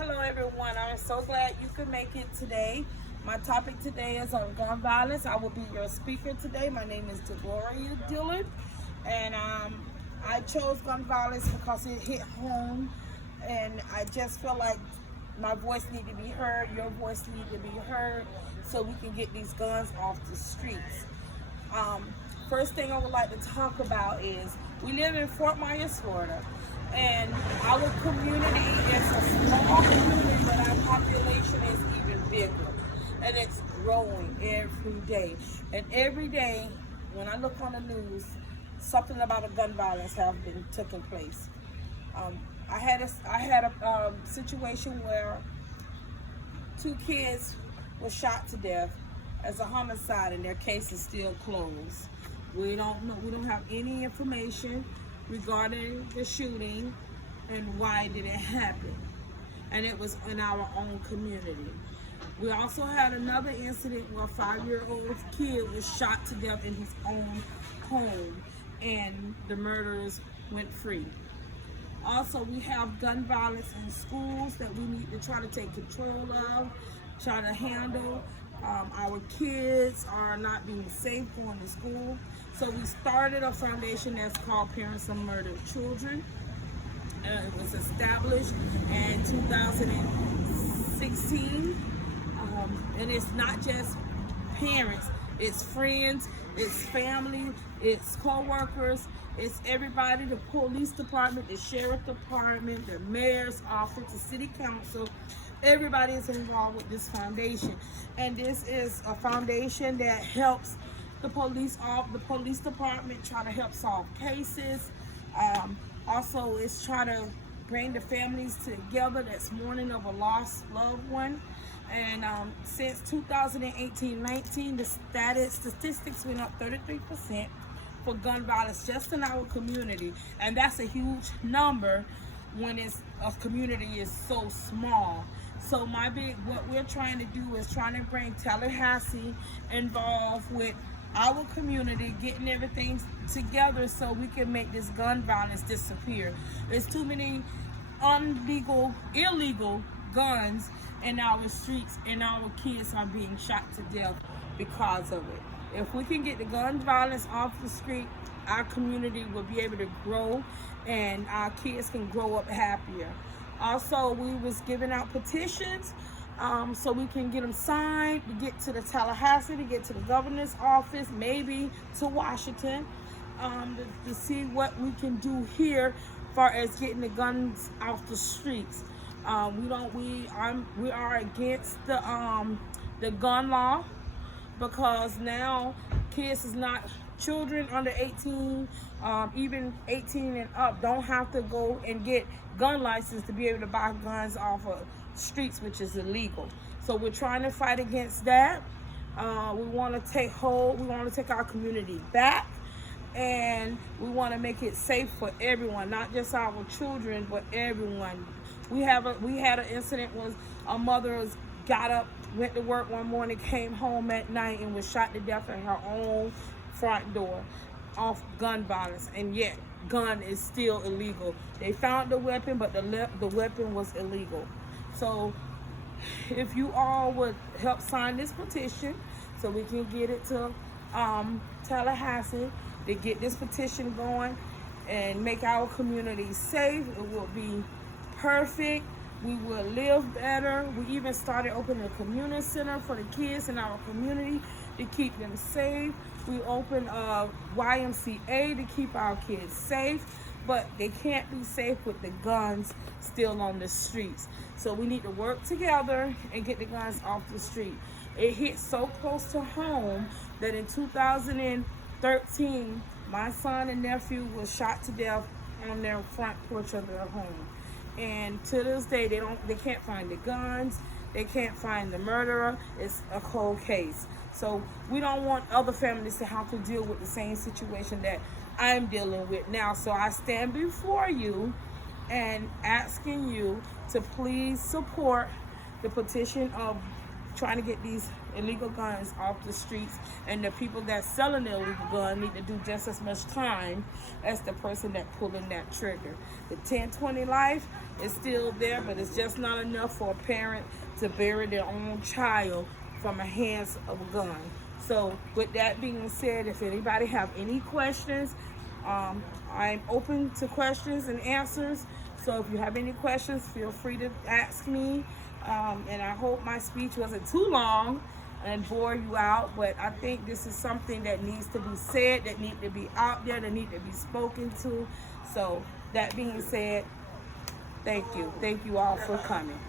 Hello everyone, I'm so glad you could make it today. My topic today is on gun violence. I will be your speaker today. My name is A07DDillard, and I chose gun violence because it hit home, and I just feel like my voice needs to be heard, your voice needs to be heard, so we can get these guns off the streets. Um, First thing I would like to talk about is we live in Fort Myers, Florida, and our community is a small community, but our population is even bigger, and it's growing every day. And every day, when I look on the news, something about a gun violence have been taking place. Um, I had a situation where two kids were shot to death as a homicide, and their case is still closed. We don't know. We don't have any information regarding the shooting and why did it happen. And it was in our own community. We also had another incident where a 5-year-old kid was shot to death in his own home, and the murderers went free. Also, we have gun violence in schools that we need to try to take control of, try to handle. Our kids are not being safe going to school. So we started a foundation that's called Parents of Murdered Children. It was established in 2016. And it's not just parents, it's friends, it's family, it's co-workers, it's everybody, the police department, the sheriff department, the mayor's office, the city council. Everybody is involved with this foundation, and this is a foundation that helps the police department try to help solve cases. Also, it's trying to bring the families together that's mourning of a lost loved one. And since 2018-19, the statistics went up 33% for gun violence just in our community, and that's a huge number when it's a community is so small. So what we're trying to do is trying to bring Tallahassee involved with our community, getting everything together so we can make this gun violence disappear. There's too many illegal guns in our streets, and our kids are being shot to death because of it. If we can get the gun violence off the street, our community will be able to grow, and our kids can grow up happier. Also, we was giving out petitions so we can get them signed to get to the Tallahassee, to get to the governor's office, maybe to Washington, to see what we can do here as far as getting the guns off the streets. We are against the gun law, because now kids is not children under 18, even 18 and up, don't have to go and get gun license to be able to buy guns off of streets, which is illegal. So we're trying to fight against that. We want to take hold. We want to take our community back, and we want to make it safe for everyone, not just our children, but everyone. We had an incident where a mother got up, went to work one morning, came home at night, and was shot to death at her own front door off gun violence, and yet gun is still illegal. They found the weapon, but the weapon was illegal. So if you all would help sign this petition so we can get it to Tallahassee, to get this petition going and make our community safe, it will be perfect. We will live better. We even started opening a community center for the kids in our community to keep them safe. We opened a YMCA to keep our kids safe, but they can't be safe with the guns still on the streets. So we need to work together and get the guns off the street. It hit so close to home that in 2013, my son and nephew was shot to death on their front porch of their home. And to this day, they can't find the guns, they can't find the murderer. It's a cold case. So we don't want other families to have to deal with the same situation that I'm dealing with now. So I stand before you and asking you to please support the petition of trying to get these illegal guns off the streets, and the people that's selling the illegal gun need to do just as much time as the person that pulling that trigger. The 10-20 life is still there, but it's just not enough for a parent to bury their own child from the hands of a gun. So with that being said, if anybody have any questions, I'm open to questions and answers. So if you have any questions, feel free to ask me. And I hope my speech wasn't too long and bore you out, but I think this is something that needs to be said, that needs to be out there, that needs to be spoken to. So that being said, thank you. Thank you all for coming.